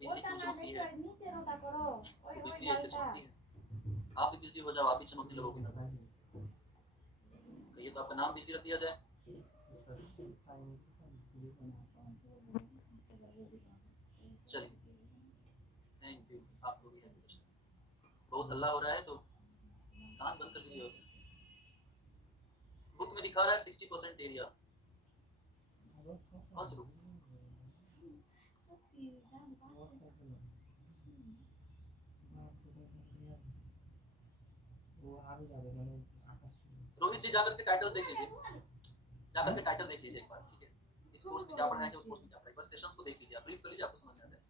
बिजली क्यों चमकती है? নিচে ওটা করো। ওই ওই बिजली ऐसे ডালটা। चमकती है। आप भी बिजली हो जाओ, आप भी चमकती लोगों की तरह। कहिए तो आपका नाम बिजली रख दिया जाए। चलिए, थैंक यू। आपको भी बहुत हल्ला हो रहा है तो कान बंद कर लीजिए। बुक में दिखा रहा है 60% एरिया। कौन सी बुक? সত্যি দাম বাড়ছে। वो आगे जावे মানে आकाश रोहित जी जाकर के टाइटल देख लीजिए, जाकर के टाइटल देख लीजिए एक बार, ठीक है? इस कोर्स में क्या पढ़ाएंगे, उस कोर्स में क्या पढ़ाएंगे, बस सेशंस को देख लीजिए, आप ब्रीफ कर लीजिए, आपको समझ में आ जाएगा।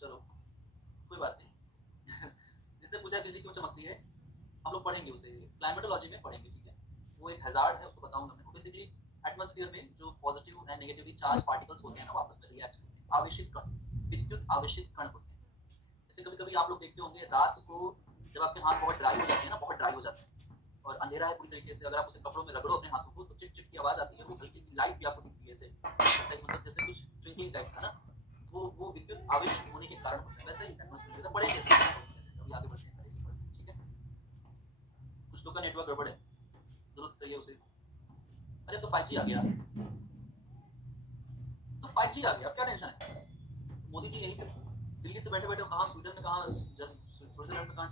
चलो कोई बात नहीं। जिसने पूछा बिजली क्यों चमकती है, हम लोग पढ़ेंगे उसे, क्लाइमेटोलॉजी में पढ़ेंगे, ठीक है? वो एक हैजार्ड है, उसको बताऊंगा मैं। बेसिकली एटमॉस्फेयर में जो positive and negatively charge particles होते हैं ना, वो आपस में रिएक्ट करते हैं। आवेशित कण, विद्युत आवेशित कण होते हैं। जैसे कभी कभी आप लोग देखते होंगे रात को जब आपके हाथ बहुत ड्राई हो जाते हैं ना, बहुत ड्राई हो जाते हैं और अंधेरा है पूरी तरीके से, अगर आप उसे कपड़ों में रगड़ो अपने हाथों को तो चिट चिट की आवाज आती है, वो हल्की लाइट भी आपको दिखती है, ऐसे मतलब जैसे कुछ ट्विंकलिंग टाइप का ना, वो विद्युत आवेश होने के कारण होता है। वैसे ही एटमॉस्फेयर में पढ़ेंगे, अभी आगे बढ़ते हैं, पहले से पढ़ें, ठीक है? कुछ लोग का नेटवर्क गड़बड़ है, दुरुस्त करिए उसे। अरे तो 5G आ गया, तो 5G आ गया, अब क्या टेंशन है? मोदी जी यहीं से दिल्ली से बैठे बैठे कहाँ, स्वीडन में कहाँ, जब स्विट्जरलैंड में कहाँ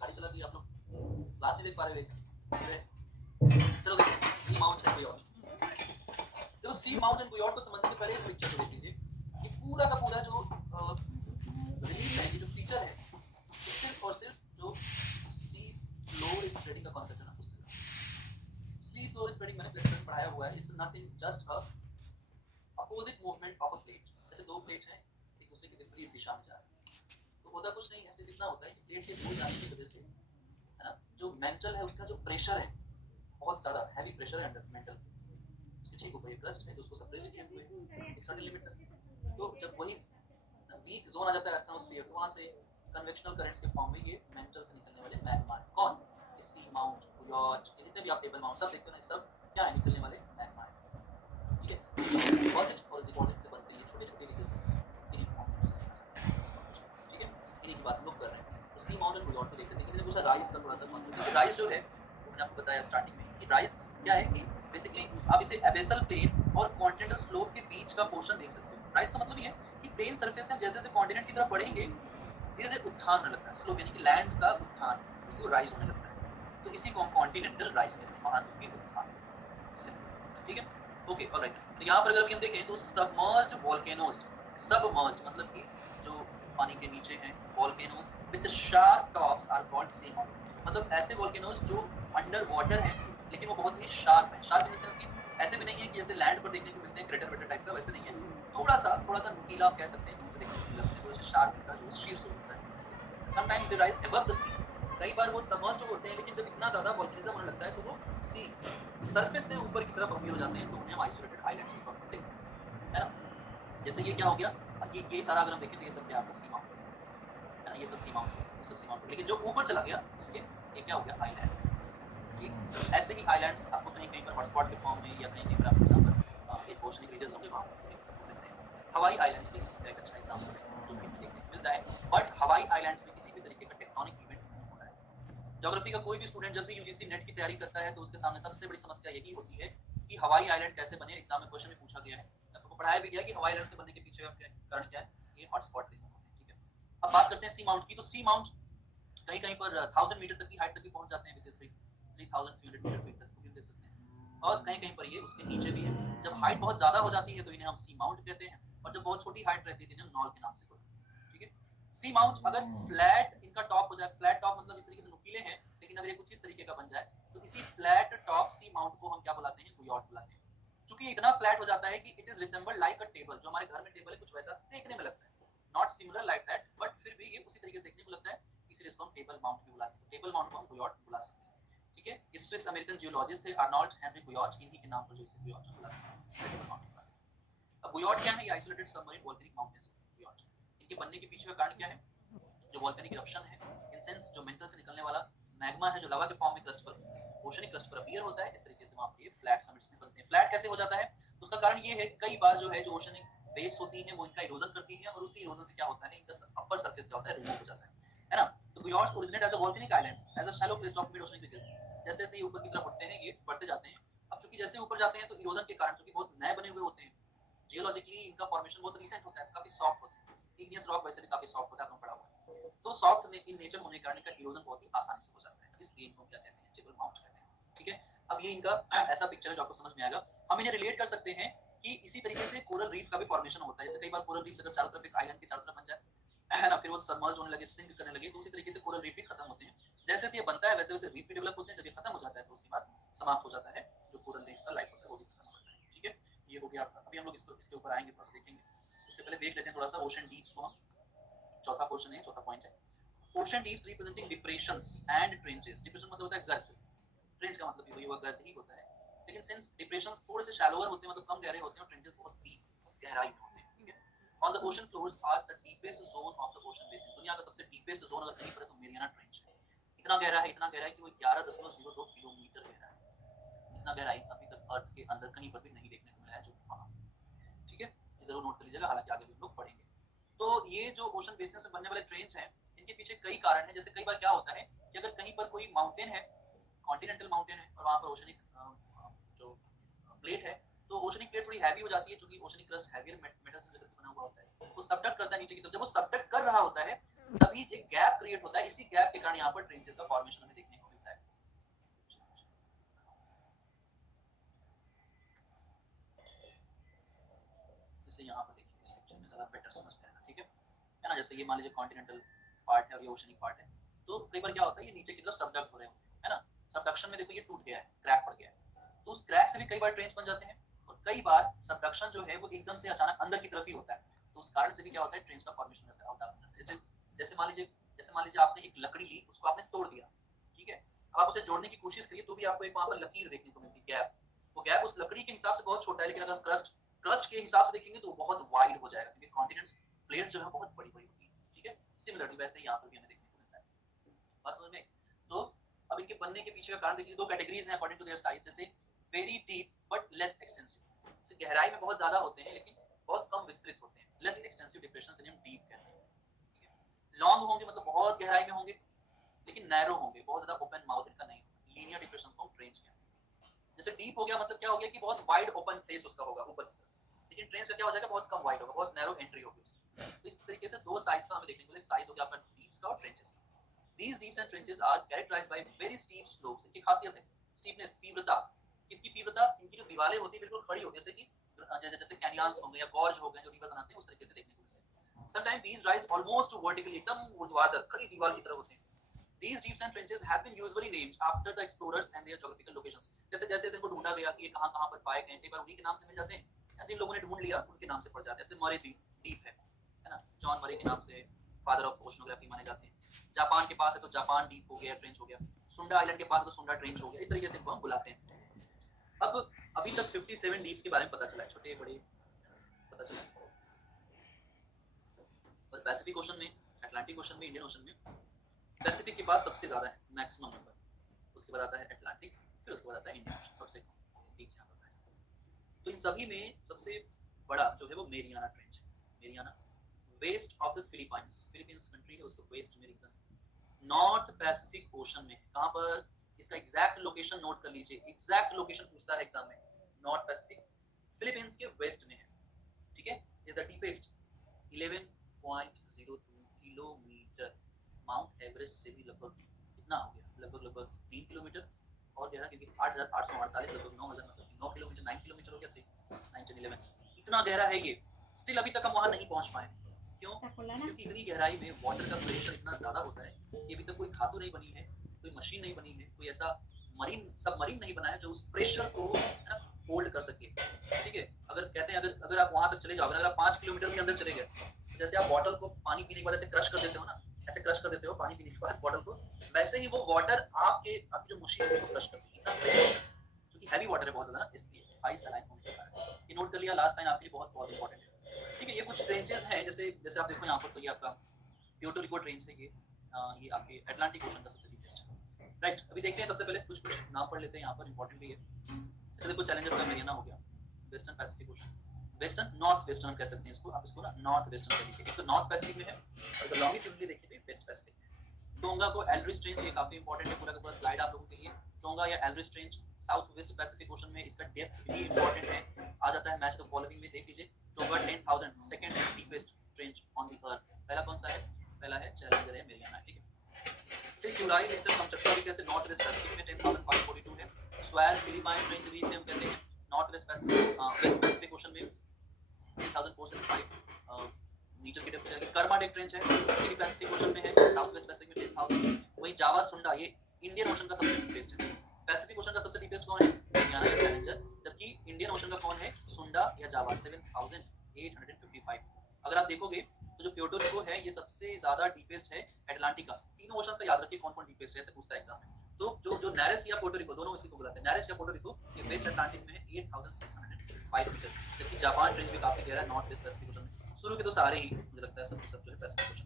गाड़ी चला दी आप लोग, क्लास नहीं देख पा रहे थे। चलो देखिए सी माउंट एंड गुयार्ट। तो सी माउंट एंड गुयार्ट को समझने से पहले इस पिक्चर को देख लीजिए। ये पूरा का पूरा जो रिलीफ है, ये जो फीचर है, सिर्फ और सिर्फ जो सी फ्लोर स्प्रेडिंग का कॉन्सेप्ट है ना, उससे सी फ्लोर स्प्रेडिंग मैंने प्लेट में पढ़ाया हुआ है। It's nothing just a opposite movement of a plate. जैसे दो प्लेट हैं एक दूसरे की विपरीत दिशा में जा रहे हैं, तो होता कुछ नहीं है, सिर्फ इतना होता है कि प्लेट के दूर जाने की वजह से, है ना, जो मेंटल है उसका जो प्रेशर है, बहुत ज्यादा हैवी प्रेशर है अंडर मेंटल, उसके ठीक ऊपर ये क्रस्ट है जो उसको सप्रेस किए हुए एक सर्टेन लिमिट तक। तो जब वही वीक जोन आ जाता है एटमॉस्फेयर, तो वहां से कन्वेक्शनल करंट्स के फॉर्म में ये मेंटल से निकलने वाले मैग्मा, कौन, सी माउंट, गुयार्ट, जितने भी आप टेबल माउंट सब देखते हो ना, सब क्या है, निकलने वाले मैग्मा, ठीक है? डिपॉजिट और डिपॉजिट से बनते हैं छोटे छोटे रिजेस, ठीक है? इन्हीं की बात हम लोग कर रहे हैं। तो सी माउंट एंड कोई और को देख लेते हैं। किसी ने पूछा राइज का थोड़ा सा कॉन्सेप्ट। राइज जो है वो मैंने आपको बताया स्टार्टिंग में कि राइज क्या है कि बेसिकली आप इसे एबेसल प्लेन और कॉन्टिनेंटल स्लोप के बीच का पोर्शन देख सकते हो। राइज का मतलब ये है कि प्लेन सरफेस से जैसे जैसे कॉन्टिनेंट की तरफ बढ़ेंगे धीरे धीरे उत्थान होने लगता है, स्लोप यानी कि लैंड का उत्थान, वो राइज होने लगता है। तो इसी को हम कॉन्टिनेंटल राइज कहते हैं, महाद्वीपीय उत्थान। ठीक है, ओके, ऑलराइट। तो यहाँ पर अगर अभी हम देखें तो सबमर्ज्ड वोल्केनोज, सबमर्ज्ड मतलब कि जो पानी के नीचे हैं, volcanoes with sharp tops are called sea mountain. मतलब ऐसे वोल्केनोज जो अंडर वाटर हैं लेकिन वो बहुत ही शार्प है। शार्प इन द सेंस कि ऐसे भी नहीं है कि जैसे लैंड पर देखने को मिलते हैं क्रेटर वेटर टाइप का, वैसे नहीं है। थोड़ा सा नुकीला आप कह सकते हैं, दूर से देखने को लगते हैं, थोड़ा सा शार्प का जो शीर्ष होता है। Sometimes they rise above the sea, कई बार वो सबमर्ज्ड होते हैं, लेकिन जब इतना ज्यादा वोल्केनिज्म होने लगता है तो वो सी सरफेस से ऊपर की तरफ अपीयर हो जाते हैं, तो उन्हें हम आइसोलेटेड आइलैंड्स के तौर पर देखते हैं, है ना। जैसे ये क्या हो गया, ये सारा अगर हम देखें तो ये सब क्या आपका सी माउंट है ना, ये सब सी माउंट, ये सब सी माउंट, लेकिन जो ऊपर चला गया इसके, ये क्या हो गया, आइलैंड। ठीक, ऐसे ही आइलैंड्स आपको कहीं कहीं पर हॉटस्पॉट के फॉर्म में या कहीं कहीं पर आपको जहाँ पर एक ओशनिक रीजन्स होंगे वहाँ पर देखने को मिलते हैं। हवाई आइलैंड्स में इसी का एक अच्छा एग्जांपल है जो कहीं देखने को मिलता है, बट हवाई आइलैंड्स में किसी भी तरीके का टेक्टोनिक इवेंट नहीं हो रहा है। ज्योग्राफी का कोई भी स्टूडेंट जब भी यूजीसी नेट की तैयारी करता है तो उसके सामने सबसे बड़ी समस्या यही होती है कि हवाई आइलैंड कैसे बने। एग्जाम में क्वेश्चन में पूछा गया है, आपको पढ़ाया भी गया कि हवाई आइलैंड्स के बनने के पीछे का कारण क्या है, ये हॉटस्पॉट रीजन होते हैं। ठीक है, अब बात करते हैं सी माउंट की। तो सी माउंट कहीं कहीं पर 1000 मीटर तक की हाइट तक भी पहुंच जाते हैं, विच इज 3300 मीटर तक भी देख सकते हैं, और कहीं कहीं पर ये उसके नीचे भी है। जब हाइट बहुत ज्यादा हो जाती है तो इन्हें हम सी माउंट कहते हैं, और जब बहुत छोटी हाइट रहती है तो इन्हें नॉल के नाम से कहते हैं। ठीक है, सी माउंट अगर फ्लैट इनका टॉप हो जाए, फ्लैट टॉप मतलब इस तरीके से नुकीले हैं, लेकिन अगर ये कुछ इस तरीके का बन जाए तो इसी फ्लैट टॉप सी माउंट को हम क्या बुलाते हैं, गुयॉट बुलाते हैं। चूंकि इतना फ्लैट हो जाता है कि it is resembled like a table, जो हमारे घर में टेबल है कुछ वैसा देखने में लगता है, not similar like that, but फिर भी ये उसी तरीके से देखने को लगता है, इसलिए इसको हम टेबल माउंट भी बुलाते हैं। टेबल माउंट को हम गुयॉट बुला सकते हैं। ठीक है, ये स्विस अमेरिकन जियोलॉजिस्ट थे आर्नोल्ड हेनरी गुयॉट, इन्हीं के नाम पर जो इसे गुयॉट बुलाते हैं, टेबल माउंट बुलाते हैं। अब गुयॉट क्या है, ये आइसोलेटेड सबमरीन वोल्केनिक माउंटेन्स गुयॉट। इनके बनने के पीछे का कारण क्या है, जो वोल्केनिक इरप्शन है, इंसेंस जो मेंटल से निकलने वाला मैग्मा है जो लवा के फॉर्म में क्रस्ट पर, ओशनिक क्रस्ट पर अपीयर होता है, इस तरीके से वहां पर ये फ्लैट समिट्स भी बनते हैं। फ्लैट कैसे हो जाता है, तो उसका कारण ये है कई बार जो है जो ओशनिक वेव्स होती हैं वो इनका इरोजन करती हैं, और उसी इरोजन से क्या होता है, इनका अपर सरफेस क्या होता है, रिमूव हो जाता है ना। तो guyots originate as a volcanic islands as a shallow crest of mid oceanic region. जैसे जैसे ये ऊपर की तरफ उठते हैं ये बढ़ते जाते हैं। अब चूंकि जैसे ऊपर जाते हैं तो इरोजन के कारण, चूंकि बहुत नए बने हुए होते हैं, जियोलॉजिकली इनका फॉर्मेशन बहुत रिसेंट होता है, काफी सॉफ्ट होते हैं। इग्नियस रॉक वैसे भी काफी सॉफ्ट होता है, आपने पढ़ा हुआ है। तो सॉफ्ट इन नेचर होने के कारण इनका इरोजन बहुत ही आसानी से हो जाता है, इसलिए इनको क्या कहते हैं, टेबल माउंट कहते हैं। ठीक है, अब ये इनका ऐसा पिक्चर है जो आपको समझ में आएगा। हम इन्हें रिलेट कर सकते हैं कि इसी तरीके से कोरल रीफ का भी फॉर्मेशन होता है। जैसे कई बार कोरल रीफ अगर चारों तरफ एक आइलैंड के चारों तरफ बन जाए है ना, फिर वो सबमर्ज होने लगे, सिंक करने लगे, तो उसी तरीके से कोरल रीफ भी खत्म होते हैं। जैसे जैसे ये बनता है वैसे वैसे रीफ भी डेवलप होते हैं, जब ये खत्म हो जाता है तो उसके बाद समाप्त हो जाता है, जो कोरल रीफ का लाइफ होता है वो भी खत्म हो जाता है। ठीक है, ये हो गया आपका। अभी हम लोग इसके ऊपर आएंगे, थोड़ा सा देखेंगे। उसके पहले देख लेते हैं थोड़ा सा ओशन डीप्स को हम। चौथा पोर्शन है, चौथा पॉइंट है ocean deeps representing depressions and trenches. Depression मतलब होता है गर्त, ट्रेंच का मतलब भी वही गर्त ही होता है, लेकिन सिंस डिप्रेशंस थोड़े से शैलोअर होते हैं, मतलब कम गहरे होते हैं, और ट्रेंचेस बहुत डीप, बहुत गहराई में होते हैं। ठीक है, on the ocean floors are the deepest zone of the ocean basin. दुनिया का सबसे डीपेस्ट जोन अगर कहीं पर है तो मेरियाना ट्रेंच है। इतना गहरा है, इतना गहरा है कि वो 11.02 किलोमीटर गहरा है। इतना गहराई अभी तक अर्थ के अंदर कहीं पर भी नहीं देखने को मिला है जो वहां। ठीक है, जरूर नोट कर लीजिएगा, हालांकि आगे भी हम लोग पढ़ेंगे। तो ये जो ओशन बेसिन में बनने वाले ट्रेंच हैं, इनके पीछे कई कारण हैं। जैसे कई बार क्या होता है कि अगर कहीं पर कोई माउंटेन है, कॉन्टिनेंटल माउंटेन है, और वहां पर ओशनिक जो प्लेट है, तो ओशनिक प्लेट थोड़ी हैवी हो जाती है, क्योंकि ओशनिक क्रस्ट हैवियर मेटल से बना हुआ होता है, वो सबडक्ट करता है नीचे की तरफ। जब वो सबडक्ट कर रहा होता है तभी एक गैप क्रिएट होता है, इसी गैप के कारण यहाँ पर ट्रेंचेस का फॉर्मेशन हमें देखने को मिलता है। जैसे यहाँ पर देखिए इस पिक्चर में ज्यादा बेटर समझ में आएगा। ठीक है ना, जैसे ये मान लीजिए कॉन्टिनेंटल पार्ट है और ये ओशनिक पार्ट है, तो कई बार क्या होता है ये नीचे की तरफ सबडक्ट हो रहे होते हैं, है ना। सबडक्शन में देखो ये टूट गया है, क्रैक पड़ गया है, तो उस क्रैक से भी कई बार ट्रेंच बन जाते हैं। और कई बार सबडक्शन जो है वो एकदम से अचानक अंदर की तरफ ही होता है, तो उस कारण से भी क्या होता है, ट्रेंच का फॉर्मेशन होता है। जैसे जैसे मान लीजिए आपने एक लकड़ी ली, उसको आपने तोड़ दिया, ठीक है, अब आप उसे जोड़ने की कोशिश करिए तो भी आपको एक वहां पर लकीर देखने को मिलती है, गैप। वो गैप उस लकड़ी के हिसाब से बहुत छोटा है, लेकिन अगर हम क्रस्ट के हिसाब से देखेंगे तो बहुत वाइड हो जाएगा, क्योंकि कॉन्टिनेंट्स प्लेट जो है बहुत बड़ी बड़ी होती है। ठीक है, सिमिलरली वैसे ही यहाँ पर भी हमें देखने को मिलता है। बात समझ में? तो अब इनके बनने के पीछे का कारण देखिए, दो कैटेगरीज हैं अकॉर्डिंग टू देयर साइज। जैसे very deep but less extensive, जैसे गहराई में बहुत ज्यादा होते हैं लेकिन बहुत कम विस्तृत होते हैं, लेस एक्सटेंसिव डिप्रेशन से हम डीप कहते हैं। ठीक है, लॉन्ग होंगे मतलब बहुत गहराई में होंगे, नैरो होंगे, बहुत ज्यादा ओपन माउथ इनका नहीं होगा। लीनियर डिप्रेशन को ट्रेंच में, जैसे डीप हो गया मतलब क्या हो गया कि बहुत वाइड ओपन फेस उसका होगा ऊपर की तरफ, लेकिन ट्रेंच का क्या हो जाएगा बहुत कम वाइड होगा, बहुत नैरो एंट्री होगी उसकी। तो इस तरीके से दो साइज का हमें देखने को मिले, साइज हो गया आपका डीप्स का और ट्रेंचेस का। These deeps and trenches are characterized by very steep slopes। इनकी खासियत है स्टीपनेस, तीव्रता। किसकी तीव्रता? इनकी जो दीवारें होती है बिल्कुल खड़ी होती है, जैसे कि जैसे कैनियंस हो गए या गॉर्ज हो गए जो रिवर बनाते हैं, उस तरीके से देखने को मिलते हैं। Sometimes these rise almost to vertically, एकदम ऊर्ध्वाधर खड़ी दीवार की तरह होते हैं। These deeps and trenches have been usually named after the explorers and their geographical locations। जैसे जैसे इनको ढूंढा गया कि ये कहाँ-कहाँ पर पाए गए, कई बार उन्हीं के नाम से मिल जाते हैं, या जिन लोगों ने ढूंढ लिया उनके नाम से पड़ जाते हैं। जैसे मरे डीप है ना, जॉन मरे के नाम से फादर ऑफ ओशनोग्राफी माने जाते हैं। जापान के पास है तो जापान डीप हो गया, ट्रेंच हो गया। सुंडा आइलैंड के पास है तो सुंडा ट्रेंच हो गया। इस तरीके से इनको हम बुलाते हैं। अब अभी तक 57 डीप्स के बारे में पता चला है, छोटे बड़े पता चला है। और पैसिफिक ओशन में, अटलांटिक ओशन में, इंडियन ओशन में पैसिफिक के पास सबसे ज्यादा है, मैक्सिमम नंबर। उसके बाद आता है अटलांटिक, फिर उसके बाद आता है इंडियन ओशन, सबसे कम डीप्स यहाँ पर है। तो इन सभी में सबसे बड़ा जो है वो मेरियाना ट्रेंच है। Mariana west of the Philippines, Philippines country है, उसको वेस्ट में रीजन। नॉर्थ पैसिफिक ओशन में, कहां पर? इसका एग्जैक्ट लोकेशन नोट कर लीजिए, एग्जैक्ट लोकेशन पूछता है एग्जाम में। नॉर्थ पैसिफिक फिलीपींस के वेस्ट में है, ठीक है। Is the deepest 11.02 kilometre. Mount Everest से भी लगभग कितना हो गया, लगभग 3 किलोमीटर और गहरा, क्योंकि 8,848 लगभग 9,000, मतलब 9 किलोमीटर 9 किलोमीटर हो गया, 9 इतना गहरा है ये। स्टिल अभी तक हम वहां नहीं पहुंच पाए। क्यों? क्योंकि इतनी गहराई में वाटर का प्रेशर इतना ज्यादा होता है कि अभी तक कोई धातु नहीं बनी है, कोई मशीन नहीं बनी है, कोई ऐसा मरीन सबमरीन नहीं बना है जो उस प्रेशर को होल्ड कर सके। ठीक है, अगर कहते हैं अगर आप वहां तक चले जाओ, अगर आप 5 किलोमीटर भी अंदर चले गए, तो जैसे आप बॉटल को पानी पीने के बाद ऐसे क्रश कर देते हो ना, ऐसे क्रश कर देते हो पानी पीने के बाद बॉटल को, वैसे ही वो वाटर आपकी जो मशीन है उसको क्रश करती है, इतना प्रेशर, क्योंकि हैवी वाटर है बहुत ज्यादा, इसलिए हाई सलाइन होने के कारण। ये नोट कर लिया, लास्ट लाइन आपके लिए बहुत बहुत इंपॉर्टेंट है। ठीक है, ये कुछ ट्रेंचेस हैं, जैसे जैसे आप देखो यहाँ पर, तो ये आपका प्यूर्टो रिको ट्रेंच है, ये आपके अटलांटिक ओशन का सबसे डीपेस्ट है। राइट, अभी देखते हैं सबसे पहले कुछ नाम पढ़ लेते हैं, यहाँ पर इंपॉर्टेंट भी है। जैसे देखो चैलेंजर हो गया, मेरियाना हो गया, western Pacific ocean, western north western कह सकते हैं इसको, आप इसको ना नॉर्थ वेस्टर्न कह लीजिए। एक तो नॉर्थ पैसिफिक में है और अगर लॉन्गिट्यूडली देखिए तो वेस्ट पैसिफिक में। टोंगा को एल्ड्रिच ट्रेंच, ये काफी इंपॉर्टेंट है, पूरा का पूरा स्लाइड आप लोगों के लिए। टोंगा या Aldrich trench south west Pacific ocean में, इसका डेप्थ भी इंपॉर्टेंट है, आ जाता है मैच द फॉलोइंग में, देख लीजिए। Tonga 10,000, second deepest trench on the earth. पहला कौन सा है? पहला है चैलेंजर है, मेरियाना। ठीक है, फिर क्यूराई जिसे हम चक्कर भी कहते हैं, नॉर्थ वेस्ट पैसिफिक में 10,542 है। स्वेर फिलीपाइन ट्रेंच भी इसे हम कहते हैं, नॉर्थ वेस्ट पैसिफिक ओशन में 10,405 मीटर की डेप्थ है। कर्माडेक ट्रेंच है, ये भी पैसिफिक ओशन में है, साउथ वेस्ट पैसिफिक में 10,000। वही जावा सुंडा, ये इंडियन ओशन का सबसे डीपेस्ट है। पैसिफिक ओशन का सबसे डीपेस्ट कौन है? मेरियाना या चैलेंजर, जबकि इंडियन ओशन का कौन है? सुंडा या जावा, 7,855। अगर आप देखोगे तो जो प्यूर्टो रिको है ये सबसे ज्यादा डीपेस्ट है अटलांटिक का। तीनों ओशन का याद रखिए कौन कौन डीपेस्ट है, ऐसे पूछता है एग्जाम में। तो जो नेरेस या पोर्टो रिको, दोनों इसी को बुलाते हैं, नेरेस या पोर्टो रिको, ये वेस्ट अटलांटिक में है, 8,605 मीटर। जबकि जापान ट्रेंच भी काफी गहरा है, नॉर्थ वेस्ट पैसिफिक ओशन में। शुरू के तो सारे ही मुझे लगता है सब जो है पैसिफिक ओशन।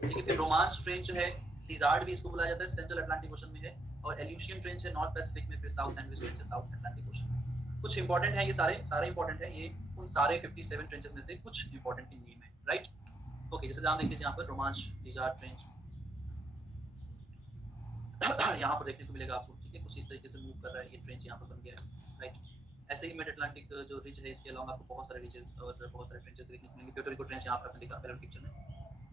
ठीक है, फिर रोमांस ट्रेंच है, लिजार्ड भी इसको बुलाया जाता है, सेंट्रल अटलांटिक ओशन में है। और एल्यूशियन ट्रेंच है नॉर्थ पैसिफिक में, फिर साउथ सैंडविच ट्रेंच है साउथ अटलांटिक ओशन। कुछ इंपॉर्टेंट है, ये सारे इंपॉर्टेंट है, ये उन सारे 57 ट्रेंचेस में से कुछ इंपॉर्टेंट नेम है। राइट, ओके, जैसे नाम देख लीजिए यहाँ पर, रोमांस, लिजार्ड ट्रेंच यहाँ पर देखने को मिलेगा आपको। ठीक है, कुछ इस तरीके से मूव कर रहा है, ये ट्रेंच यहाँ पर बन गया है। राइट, ऐसे ही मिड अटलांटिक जो रिज है, इसके अलावा आपको बहुत सारे रिजेस और बहुत सारे ट्रेंचेस देखने को मिलेंगे। प्यूर्टो रिको ट्रेंच यहाँ पर आपने देखा पहले पिक्चर में,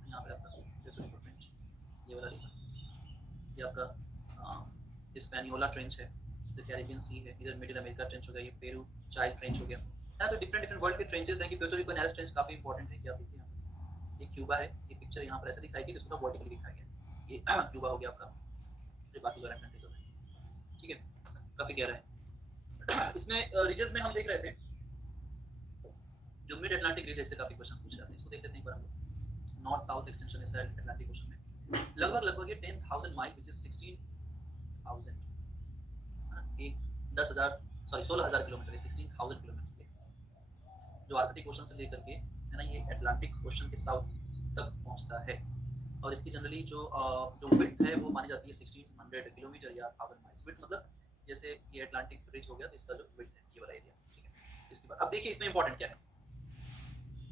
यहाँ पर आपका प्यूर्टो रिको ट्रेंच, ये वाला रीजन, ये आपका हिस्पैनियोला ट्रेंच है, इधर कैरिबियन सी है, इधर मिडिल अमेरिका ट्रेंच हो गया, ये पेरू चाइल्ड ट्रेंच हो गया। तो डिफरेंट वर्ल्ड के ट्रेंचेस हैं कि प्यूर्टो रिको नेरेस ट्रेंच काफी इंपॉर्टेंट है। क्या देखिए यहाँ, ये क्यूबा है, ये पिक्चर यहाँ पर ऐसे दिखाई गई, इसको वर्टिकली दिखाया गया, ये क्यूबा हो गया आपका, फिर बाकी वाला कंट्रीज हो गए। ठीक है, काफी गहरा है। इसमें रीजन्स में हम देख रहे थे जो मिड अटलांटिक रीजन से काफी क्वेश्चंस पूछे जाते हैं, इसको देख लेते हैं एक बार हम लोग। North south extension is the Atlantic ocean में, लगभग ये 10,000 माइल, व्हिच इज 16,000, एक 16,000 किलोमीटर, 16,000 किलोमीटर जो आर्कटिक ओशन से लेकर के है ना, ये अटलांटिक ओशन के साउथ तक पहुंचता है। और इसकी जनरली जो विड्थ है वो मानी जाती है 1600 किलोमीटर या 1000 माइल्स। विड्थ मतलब जैसे ये अटलांटिक रिज हो गया तो इसका जो विड्थ है ये वाला एरिया। ठीक है, इसके बाद अब देखिए इसमें इंपॉर्टेंट क्या है,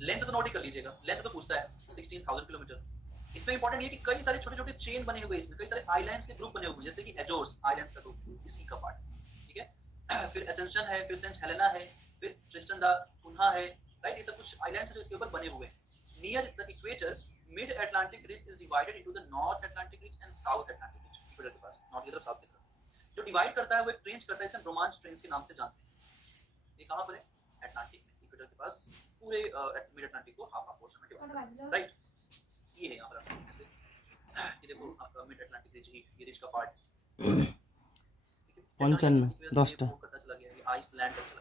लेंथ तो नोट ही कर लीजिएगा, लेंथ तो पूछता है 16,000 किलोमीटर, इसमें इंपॉर्टेंट ये कि कई सारे छोटे छोटे चेन बने हुए, इसमें कई सारे आइलैंड्स के ग्रुप बने हुए, जैसे कि एजोर्स आइलैंड्स का ग्रुप, इसी का पार्ट, ठीक है। फिर एसेंशन है, फिर सेंट हेलेना है, फिर ट्रिस्टन दा कुन्हा है, राइट। ये सब कुछ आइलैंड्स जो इसके ऊपर बने हुए हैं। Near the equator mid Atlantic ridge is divided into the north Atlantic ridge and south Atlantic ridge, equator के पास, नॉर्थ की तरफ साउथ की तरफ। जो डिवाइड करता है वो एक ट्रेंच करता है, इसे रोमांच ट्रेंच के नाम से जानते हैं। ये कहां पर है? अटलांटिक में, इक्वेटर के पास, पूरे मिड अटलांटिक को हाफ हाफ पोर्शन में डिवाइड, राइट। ये है यहाँ पर आप देखने से, ये देखो आपका मिड अटलांटिक रिज ही, ये रिज का पार्ट, 95 10টা करता चला गया, ये आइसलैंड तक चला